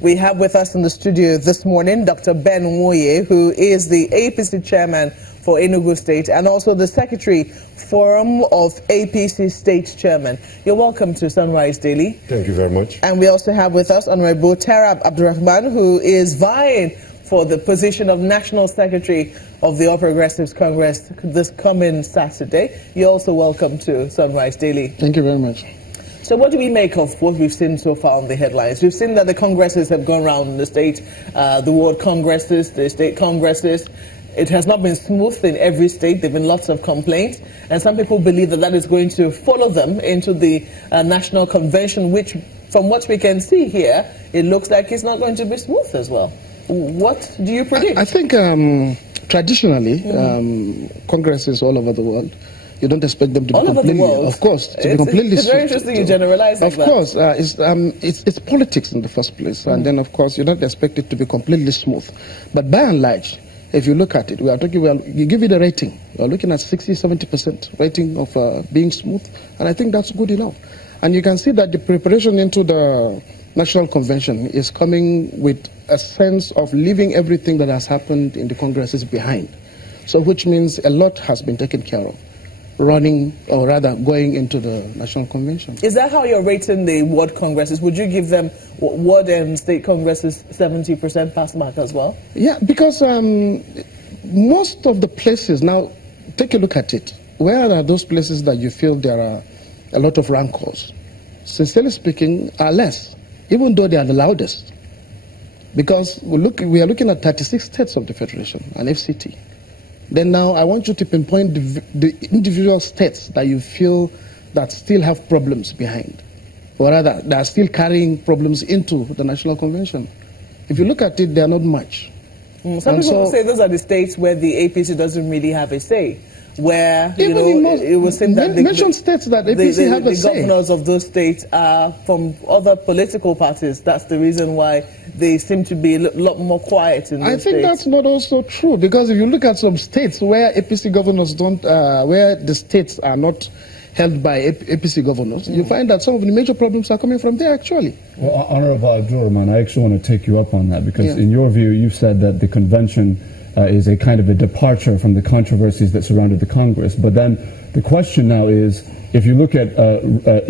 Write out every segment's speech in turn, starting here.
We have with us in the studio this morning Dr. Ben Nwoye, who is the APC chairman for Enugu State and also the Secretary Forum of APC State Chairman. You're welcome to Sunrise Daily. Thank you very much. And we also have with us Honorable Terab Abdulrahman, who is vying for the position of National Secretary of the All Progressives Congress this coming Saturday. You're also welcome to Sunrise Daily. Thank you very much. So what do we make of what we've seen so far on the headlines? We've seen that the congresses have gone around in the state, the ward congresses, the state congresses. It has not been smooth in every state. There have been lots of complaints. And some people believe that that is going to follow them into the national convention, which, from what we can see here, it looks like it's not going to be smooth as well. What do you predict? I think traditionally, congresses all over the world, you don't expect them to be completely, of course, to be completely. It's very interesting you generalize like that. Of course, it's politics in the first place, and then of course you don't expect it to be completely smooth. But by and large, if you look at it, you give it a rating. We are looking at 60–70% rating of being smooth, and I think that's good enough. And you can see that the preparation into the National Convention is coming with a sense of leaving everything that has happened in the congresses behind. So which means a lot has been taken care of, running, or rather going into the National Convention. Is that how you're rating the ward congresses? Would you give them ward and state congresses 70% pass mark as well? Yeah, because most of the places, now take a look at it, where are those places that you feel there are a lot of rancors? Sincerely speaking, are less, even though they are the loudest. Because we are looking at 36 states of the Federation, an FCT. Then now I want you to pinpoint the individual states that you feel that still have problems behind, or rather, that are still carrying problems into the National Convention. If you look at it, they are not much. Some people will say those are the states where the APC doesn't really have a say, where it was said that mention states that APC have a say. The governors of those states are from other political parties. That's the reason why they seem to be a lot more quiet in those states. I think that's not also true, because if you look at some states where APC governors don't, where the states are not held by APC governors, you find that some of the major problems are coming from there, actually. Well, Honorable Abdulrahman, I actually want to take you up on that, because in your view, you said that the convention is a kind of a departure from the controversies that surrounded the Congress. But then the question now is, if you look at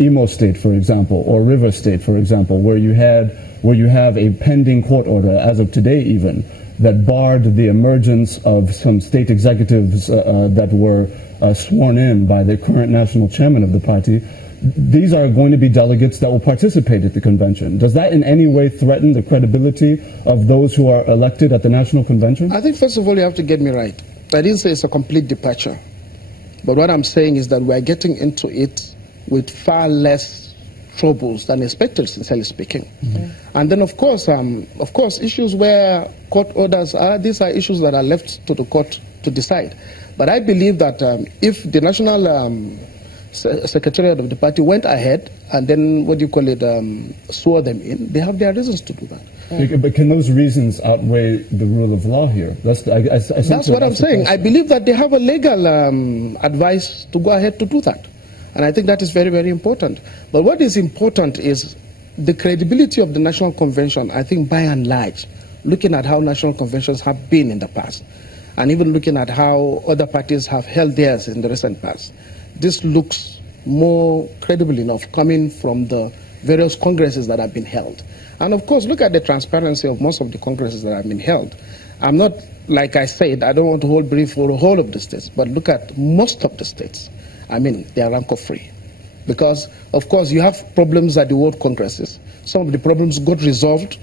Imo State, for example, or River State, for example, where you have a pending court order, as of today even, that barred the emergence of some state executives that were sworn in by the current national chairman of the party, these are going to be delegates that will participate at the convention. Does that in any way threaten the credibility of those who are elected at the National Convention? I think, first of all, you have to get me right. I didn't say it's a complete departure. But what I'm saying is that we're getting into it with far less troubles than expected, sincerely speaking. And then, of course, issues where court orders are, these are issues that are left to the court to decide. But I believe that if the National Secretariat of the party went ahead and then, swore them in, they have their reasons to do that. But can those reasons outweigh the rule of law here? That's what I'm saying. I believe that they have a legal advice to go ahead to do that. And I think that is very, very important. But what is important is the credibility of the National Convention, I think, by and large, looking at how national conventions have been in the past, and even looking at how other parties have held theirs in the recent past. This looks more credible enough coming from the various congresses that have been held. And of course, look at the transparency of most of the congresses that have been held. I'm not, like I said, I don't want to hold brief for the whole of the states, but look at most of the states. I mean, they are rancor-free. Because, of course, you have problems at the world congresses. Some of the problems got resolved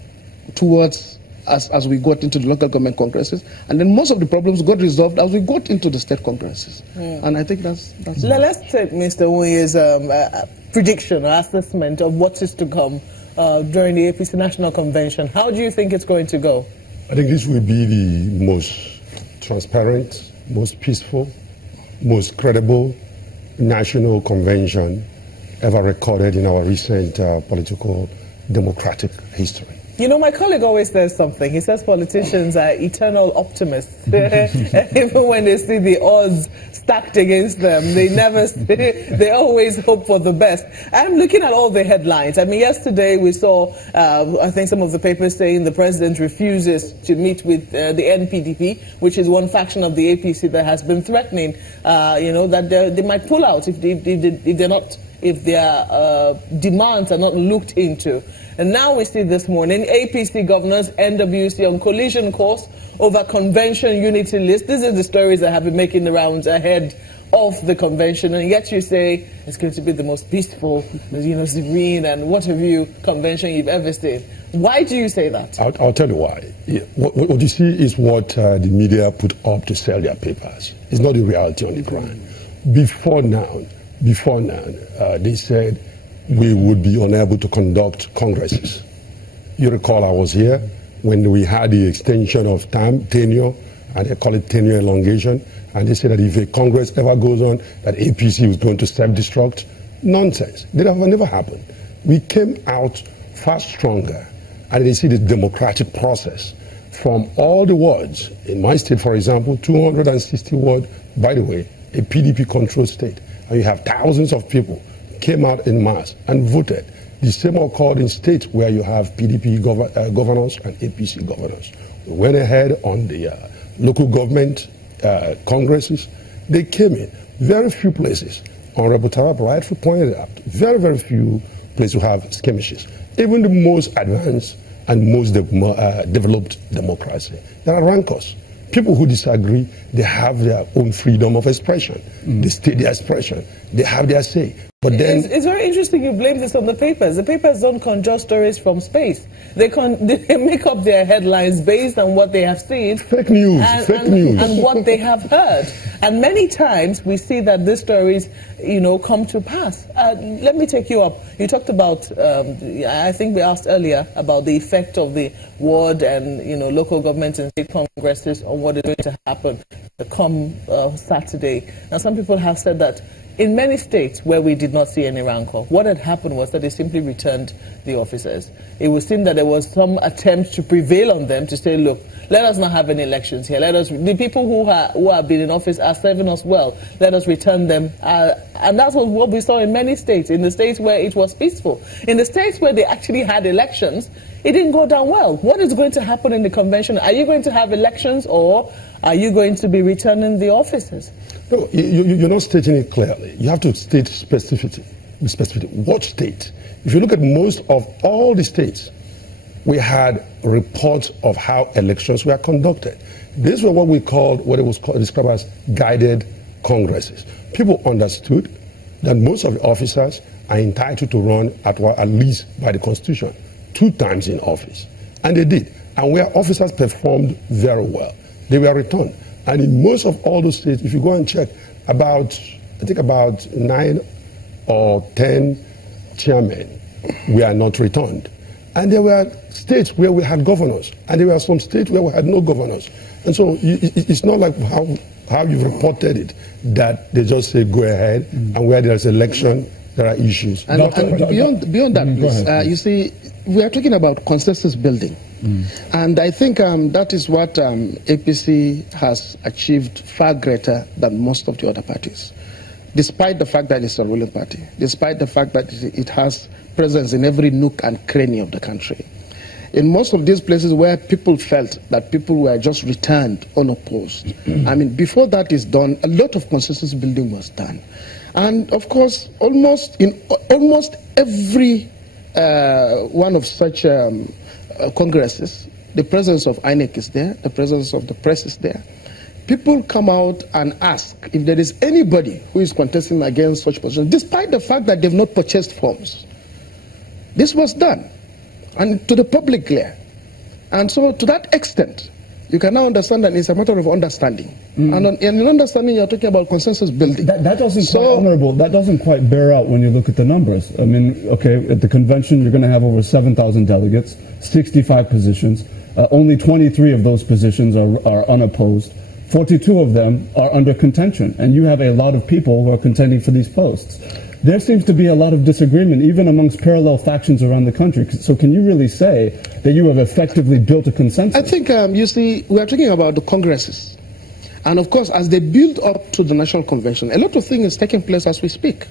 towards as we got into the local government congresses, and then most of the problems got resolved as we got into the state congresses. And I think that's Let's take Mr. Nwoye's prediction or assessment of what is to come during the APC National Convention. How do you think it's going to go? I think this will be the most transparent, most peaceful, most credible national convention ever recorded in our recent political democratic history. You know, my colleague always says something. He says politicians are eternal optimists. Even when they see the odds stacked against them, they always hope for the best. I'm looking at all the headlines. I mean, yesterday we saw, I think some of the papers saying the president refuses to meet with the NPDP, which is one faction of the APC that has been threatening, that they might pull out if their demands are not looked into. And now we see this morning, APC governors, NWC on collision course over convention unity list. These are the stories that have been making the rounds ahead of the convention, and yet you say it's going to be the most peaceful, serene, and what have you convention you've ever seen. Why do you say that? I'll tell you why. What you see is what the media put up to sell their papers. It's not the reality on the ground. Before now, they said we would be unable to conduct congresses. You recall I was here when we had the extension of tenure, and they call it tenure elongation, and they said that if a congress ever goes on, that APC was going to self-destruct. Nonsense. That will never happen. We came out far stronger, and they see the democratic process from all the wards. In my state, for example, 260 wards, by the way, a PDP-controlled state, and you have thousands of people came out in mass and voted. The same occurred in states where you have PDP governors and APC governors. We went ahead on the local government congresses. They came in. Very few places, Honorable Terab rightfully pointed out, very, very few places have skirmishes. Even the most advanced and most developed democracy, there are rancors. People who disagree, they have their own freedom of expression. They state their expression. They have their say. But then it's very interesting you blame this on the papers. The papers don't conjure stories from space. They make up their headlines based on what they have seen. Fake news, and what they have heard. And many times we see that these stories, come to pass. Let me take you up. You talked about, I think we asked earlier about the effect of the ward and, local governments and state congresses on what is going to happen come Saturday. Now, some people have said that in many states where we did not see any rancor, what had happened was that they simply returned the officers. It would seem that there was some attempt to prevail on them to say, look, let us not have any elections here. The people who have been in office are serving us well. Let us return them. And that's what we saw in many states, in the states where it was peaceful. In the states where they actually had elections, it didn't go down well. What is going to happen in the convention? Are you going to have elections, or are you going to be returning the officers? No, you're not stating it clearly. You have to state specificity. What state? If you look at most of all the states, we had reports of how elections were conducted. These were what it was described as guided congresses. People understood that most of the officers are entitled to run at least by the Constitution 2 times in office. And they did. And where officers performed very well, they were returned. And in most of all those states, if you go and check, about 9 or 10 chairmen were not returned. And there were states where we had governors, and there were some states where we had no governors. And so it's not like how you reported it, that they just say go ahead, and where there's election, there are issues. And beyond that, please, you see, we are talking about consensus building. And I think that is what APC has achieved far greater than most of the other parties. Despite the fact that it's a ruling party, despite the fact that it has presence in every nook and cranny of the country. In most of these places where people felt that people were just returned unopposed, I mean, before that is done, a lot of consensus building was done. And of course, almost every one of such congresses, the presence of INEC is there, the presence of the press is there. People come out and ask if there is anybody who is contesting against such positions, despite the fact that they've not purchased forms. This was done, and to the public clear. And so to that extent, you can now understand that it's a matter of understanding. And in understanding, you're talking about consensus building. That doesn't quite, Honorable, that doesn't quite bear out when you look at the numbers. I mean, okay, at the convention, you're going to have over 7,000 delegates, 65 positions. Only 23 of those positions are unopposed. 42 of them are under contention, and you have a lot of people who are contending for these posts. there seems to be a lot of disagreement, even amongst parallel factions around the country. So can you really say that you have effectively built a consensus? I think, you see, we are talking about the congresses. And of course, as they build up to the National Convention, a lot of things is taking place as we speak.